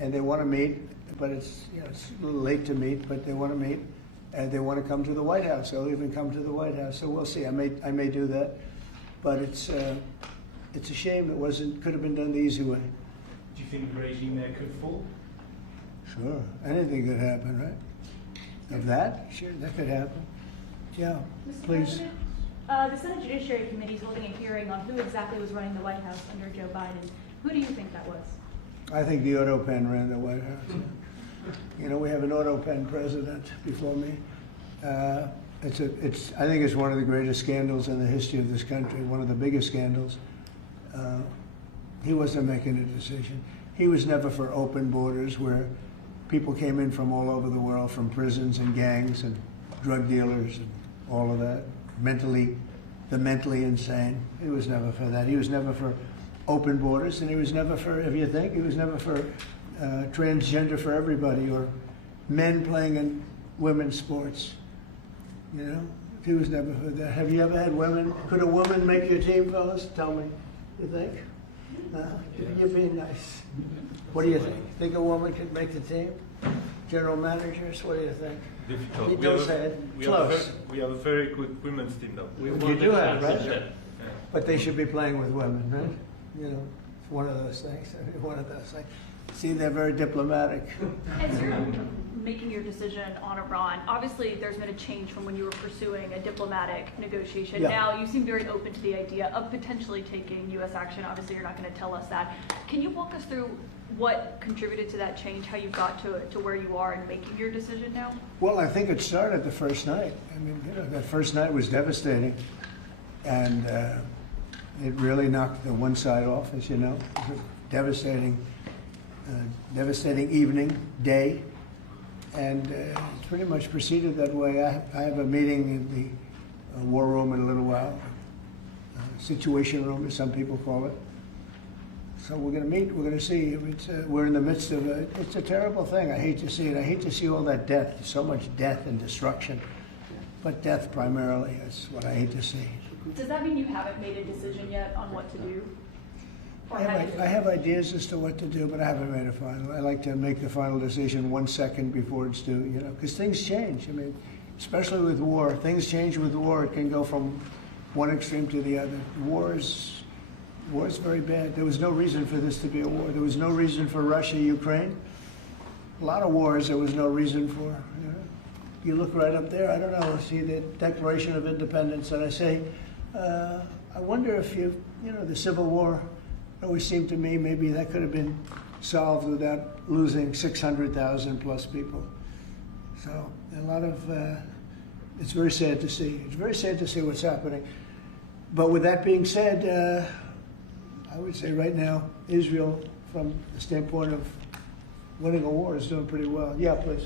and they want to meet, but it's it's a little late to meet, but they want to meet, and they want to come to the White House. They'll even come to the White House. So we'll see. I may do that, but it's a shame it could have been done the easy way. Do you think the regime there could fall? Sure, anything could happen, right? Of that, sure, that could happen. Yeah, Mr. please. President, the Senate Judiciary Committee is holding a hearing on who exactly was running the White House under Joe Biden. Who do you think that was? I think the auto pen ran the White House. We have an auto pen president before me. I think it's one of the greatest scandals in the history of this country, one of the biggest scandals. He wasn't making a decision. He was never for open borders where people came in from all over the world, from prisons and gangs and drug dealers and all of that, the mentally insane. He was never for that. He was never for open borders, and he was never for, if you think, he was never for transgender for everybody, or men playing in women's sports. He was never for that. Have you ever had women? Could a woman make your team, fellas? Tell me. You think? No? You're being nice. What do you think? Think a woman could make the team? General managers, what do you think? Difficult. Don't say it. Close. We have a very good women's team, though. You do have, right? But they should be playing with women, right? It's one of those things. One of those things. See, they're very diplomatic. As you're making your decision on Iran, obviously there's been a change from when you were pursuing a diplomatic negotiation. Yeah. Now you seem very open to the idea of potentially taking U.S. action. Obviously you're not going to tell us that. Can you walk us through what contributed to that change, how you got to where you are in making your decision now? Well, I think it started the first night. I mean, that first night was devastating. And it really knocked the one side off, as you know. It was a devastating evening, day. And it pretty much proceeded that way. I have a meeting in the war room in a little while, situation room, as some people call it. So we're going to meet. We're going to see. We're in the midst of it's a terrible thing. I hate to see it. I hate to see all that death, so much death and destruction. But death primarily is what I hate to see. Does that mean you haven't made a decision yet on what to do? I have ideas as to what to do, but I haven't made a final. I like to make the final decision 1 second before it's due, because things change. I mean, especially with war, things change with war. It can go from one extreme to the other. War is very bad. There was no reason for this to be a war. There was no reason for Russia, Ukraine. A lot of wars there was no reason for. You look right up there, I don't know, see the Declaration of Independence, and I say, I wonder if the Civil War, it always seemed to me maybe that could have been solved without losing 600,000 plus people. So a lot of, it's very sad to see. It's very sad to see what's happening. But with that being said, I would say right now, Israel, from the standpoint of winning a war, is doing pretty well. Yeah, please.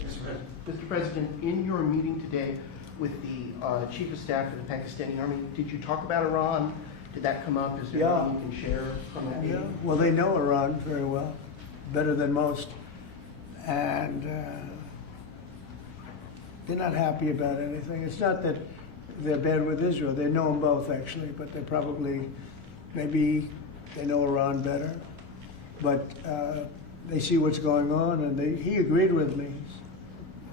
Mr. President, in your meeting today with the Chief of Staff of the Pakistani Army, did you talk about Iran? Did that come up? Is there anything you can share from that meeting? Yeah. Well, they know Iran very well, better than most. And they're not happy about anything. It's not that they're bad with Israel. They know them both, actually, but they probably, maybe they know Iran better. But they see what's going on, and he agreed with me.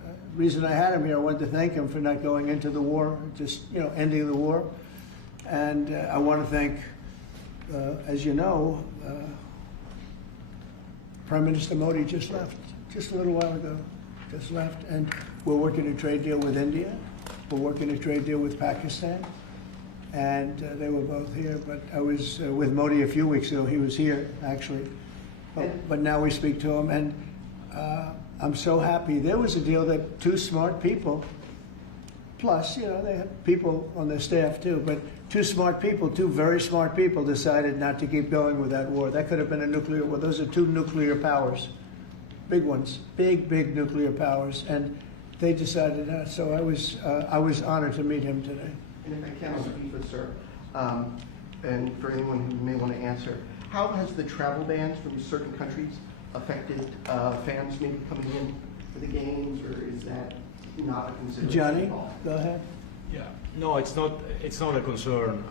The reason I had him here, I wanted to thank him for not going into the war, just ending the war. And I want to thank, as you know, Prime Minister Modi just left, just a little while ago, just left. And we're working a trade deal with India. We're working a trade deal with Pakistan. And they were both here. But I was with Modi a few weeks ago. He was here, actually. But now we speak to him. And I'm so happy. There was a deal that two smart people, plus, they have people on their staff too, but two very smart people decided not to keep going with that war. That could have been a nuclear war. Those are two nuclear powers, big ones, big nuclear powers, and they decided not. So I was honored to meet him today. And if I can, Mr. Pifa, sir, and for anyone who may want to answer, how has the travel bans from certain countries affected fans maybe coming in for the games, or is that not a consideration? Johnny, go ahead. Yeah, no, it's not a concern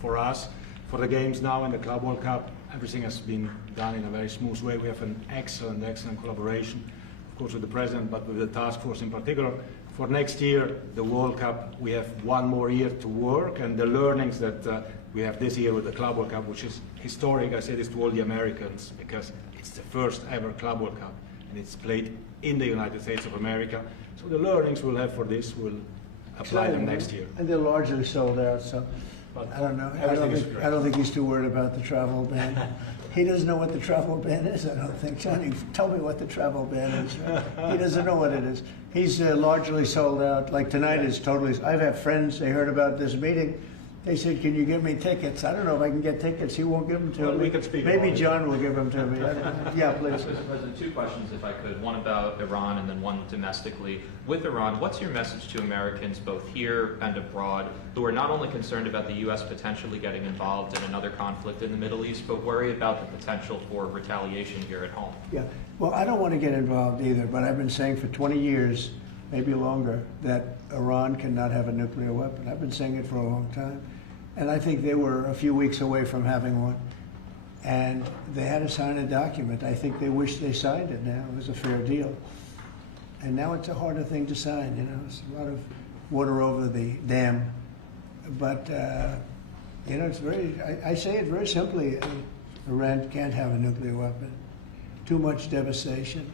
for us. For the games now in the Club World Cup, everything has been done in a very smooth way. We have an excellent collaboration, of course, with the President, but with the task force in particular. For next year, the World Cup, we have one more year to work, and the learnings that we have this year with the Club World Cup, which is historic, I say this to all the Americans, because it's the first ever Club World Cup, and it's played in the United States of America. So the learnings we'll have for this will apply them next year. And they're largely sold out, so But I don't know. everything is great. I don't think he's too worried about the travel ban. He doesn't know what the travel ban is, I don't think. Johnny, tell me what the travel ban is. He doesn't know what it is. He's largely sold out. Like tonight is totally, I've had friends, they heard about this meeting. They said, can you give me tickets? I don't know if I can get tickets. He won't give them to Well, me. we can speak Maybe about it. John will give them to me. Yeah, please. Mr. President, two questions if I could. One about Iran and then one domestically. With Iran, what's your message to Americans both here and abroad who are not only concerned about the U.S. potentially getting involved in another conflict in the Middle East, but worry about the potential for retaliation here at home? Yeah, well, I don't want to get involved either, but I've been saying for 20 years, maybe longer, that Iran cannot have a nuclear weapon. I've been saying it for a long time. And I think they were a few weeks away from having one. And they had to sign a document. I think they wish they signed it now. It was a fair deal. And now it's a harder thing to sign, you know. It's a lot of water over the dam. But, you know, it's very, I say it very simply. Iran can't have a nuclear weapon. Too much devastation.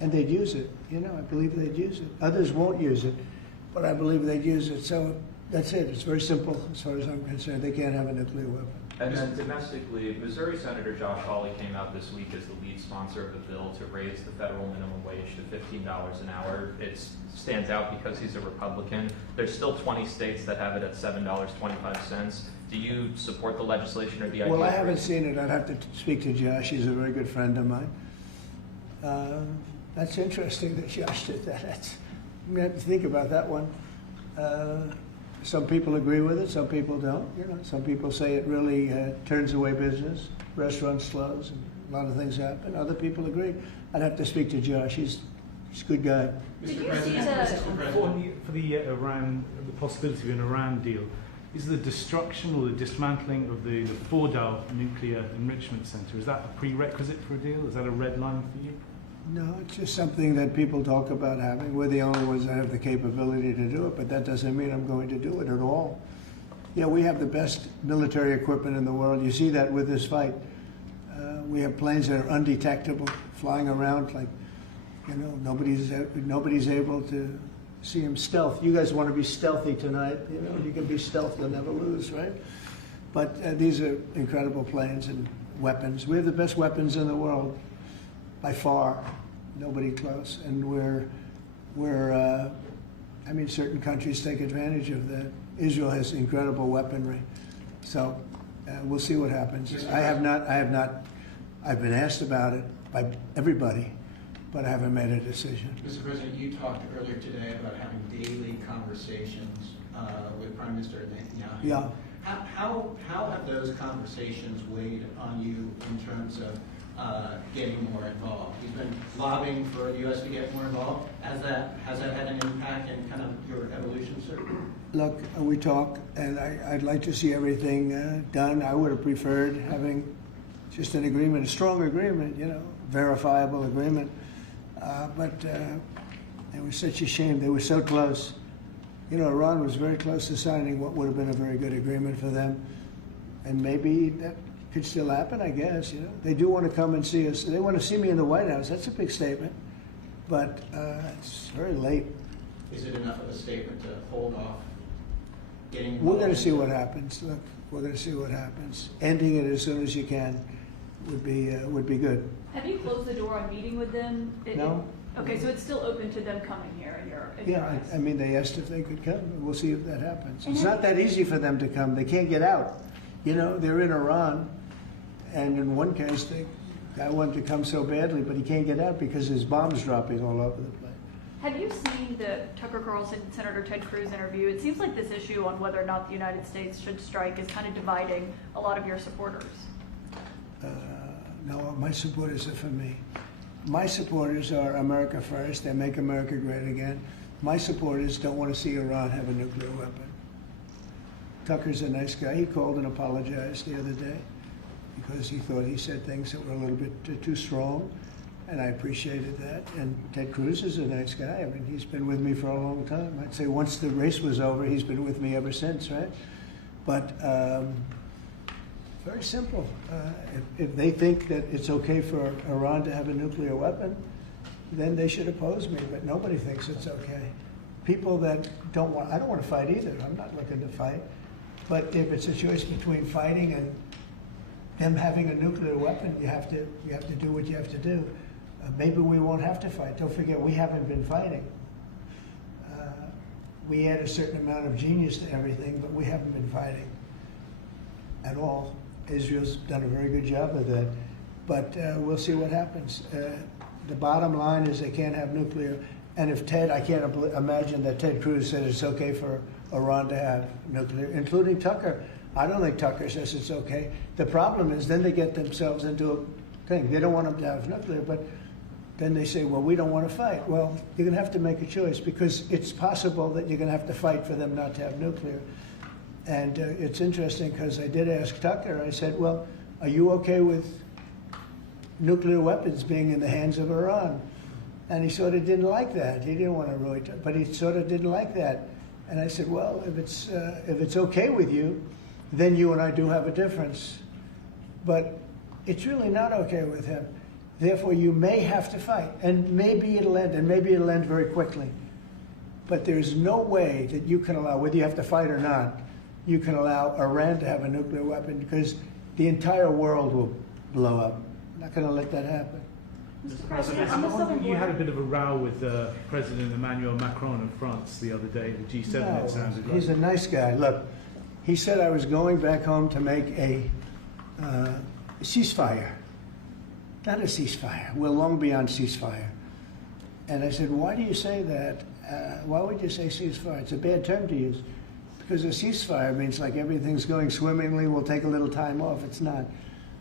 And they'd use it. You know, I believe they'd use it. Others won't use it, but I believe they'd use it. So that's it. It's very simple as far as I'm concerned. They can't have a nuclear weapon. And then domestically, Missouri Senator Josh Hawley came out this week as the lead sponsor of the bill to raise the federal minimum wage to $15 an hour. It stands out because he's a Republican. There's still 20 states that have it at $7.25. Do you support the legislation or the idea? Well, I of haven't raising- seen it. I'd have to speak to Josh. He's a very good friend of mine. That's interesting that Josh did that. I'm going to have to think about that one. Some people agree with it, some people don't. You know, some people say it really turns away business, restaurants close, and a lot of things happen. Other people agree. I'd have to speak to Josh. He's a good guy. Did you see For the Iran, the possibility of an Iran deal, is the destruction or the dismantling of the Fordow nuclear enrichment center, is that a prerequisite for a deal? Is that a red line for you? No, it's just something that people talk about having. We're the only ones that have the capability to do it, but that doesn't mean I'm going to do it at all. Yeah, we have the best military equipment in the world. You see that with this fight. We have planes that are undetectable, flying around like, you know, nobody's able to see them stealth. You guys want to be stealthy tonight. You know, you can be stealth, you'll never lose, right? But these are incredible planes and weapons. We have the best weapons in the world. By far, nobody close, and I mean, certain countries take advantage of that. Israel has incredible weaponry, so we'll see what happens. I've been asked about it by everybody, but I haven't made a decision. Mr. President, you talked earlier today about having daily conversations with Prime Minister Netanyahu. Yeah. How have those conversations weighed on you in terms of getting more involved? He's been lobbying for the U.S. to get more involved. Has that had an impact in kind of your evolution, sir? Look, we talk, and I'd like to see everything done. I would have preferred having just an agreement, a strong agreement, you know, verifiable agreement. But it was such a shame. They were so close. You know, Iran was very close to signing what would have been a very good agreement for them. And maybe that could still happen, I guess, you know. They do want to come and see us. They want to see me in the White House. That's a big statement. But it's very late. Is it enough of a statement to hold off getting We're involved? going to see what happens. Look, we're going to see what happens. Ending it as soon as you can would be good. Have you closed the door on meeting with them? No. Okay, so it's still open to them coming here in your Yeah, eyes? I mean, they asked if they could come. We'll see if that happens. And It's not that easy for them to come. They can't get out. You know, they're in Iran, and in one case, the guy wanted to come so badly, but he can't get out because there's bombs dropping all over the place. Have you seen the Tucker Carlson, Senator Ted Cruz interview? It seems like this issue on whether or not the United States should strike is kind of dividing a lot of your supporters. No, my supporters are for me. My supporters are America first. They make America great again. My supporters don't want to see Iran have a nuclear weapon. Tucker's a nice guy. He called and apologized the other day. because he thought he said things that were a little bit too strong, and I appreciated that. And Ted Cruz is a nice guy. I mean, he's been with me for a long time. I'd say once the race was over, he's been with me ever since, right? But very simple. If they think that it's okay for Iran to have a nuclear weapon, then they should oppose me, but nobody thinks it's okay. People that don't want, I don't want to fight either. I'm not looking to fight. But if it's a choice between fighting and them having a nuclear weapon, you have to do what you have to do. Maybe we won't have to fight. Don't forget, we haven't been fighting. We add a certain amount of genius to everything, but we haven't been fighting at all. Israel's done a very good job of that. But we'll see what happens. The bottom line is they can't have nuclear. And if Ted, I can't imagine that Ted Cruz said it's okay for Iran to have nuclear, including Tucker. I don't think Tucker says it's okay. The problem is then they get themselves into a thing. They don't want them to have nuclear, but then they say, well, we don't want to fight. Well, you're going to have to make a choice because it's possible that you're going to have to fight for them not to have nuclear. And it's interesting because I did ask Tucker, I said, well, are you okay with nuclear weapons being in the hands of Iran? And he sort of didn't like that. He didn't want to really, but he sort of didn't like that. And I said, well, if it's okay with you, then you and I do have a difference. But it's really not okay with him. Therefore, you may have to fight, and maybe it'll end, and maybe it'll end very quickly. But there's no way that you can allow, whether you have to fight or not, you can allow Iran to have a nuclear weapon because the entire world will blow up. I'm not going to let that happen. Mr. President, on the southern You had a border, bit of a row with President Emmanuel Macron of France the other day at the G7, No, it sounded like. he's a nice guy. Look, he said I was going back home to make a ceasefire. Not a ceasefire. We're long beyond ceasefire. And I said, why do you say that? Why would you say ceasefire? It's a bad term to use. Because a ceasefire means like everything's going swimmingly, we'll take a little time off. It's not.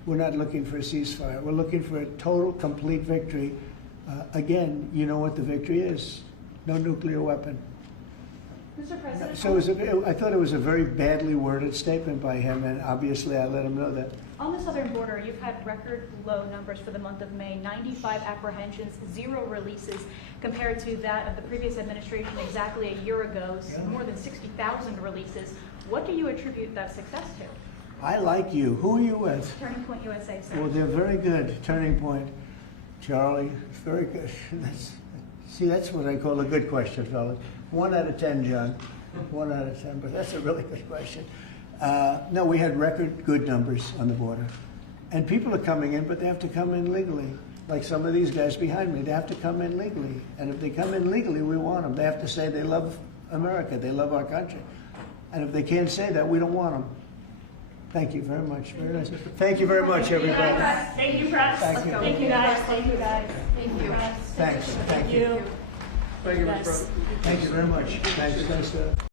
We're not looking for a ceasefire. We're looking for a total, complete victory. Again, you know what the victory is. No nuclear weapon. Mr. President, So I thought it was a very badly worded statement by him, and obviously I let him know that. on the southern border, you've had record low numbers for the month of May, 95 apprehensions, 0 releases, compared to that of the previous administration exactly a year ago, more than 60,000 releases. What do you attribute that success to? I like you. Who are you with? Turning Point USA, sir. Well, they're very good. Turning Point. Charlie, very good. That's what I call a good question, fellas. 1 out of 10, John. 1 out of 10, but that's a really good question. No, we had record good numbers on the border. And people are coming in, but they have to come in legally. Like some of these guys behind me, they have to come in legally. And if they come in legally, we want them. They have to say they love America, they love our country. And if they can't say that, we don't want them. Thank you very much. Very nice. Thank you very much, everybody. Thank you, press. Thank you. Thank you, guys. Thank you, guys. Thank you. Thanks. Thank you. Thank you, Mr. President. Thank you very much. Thanks.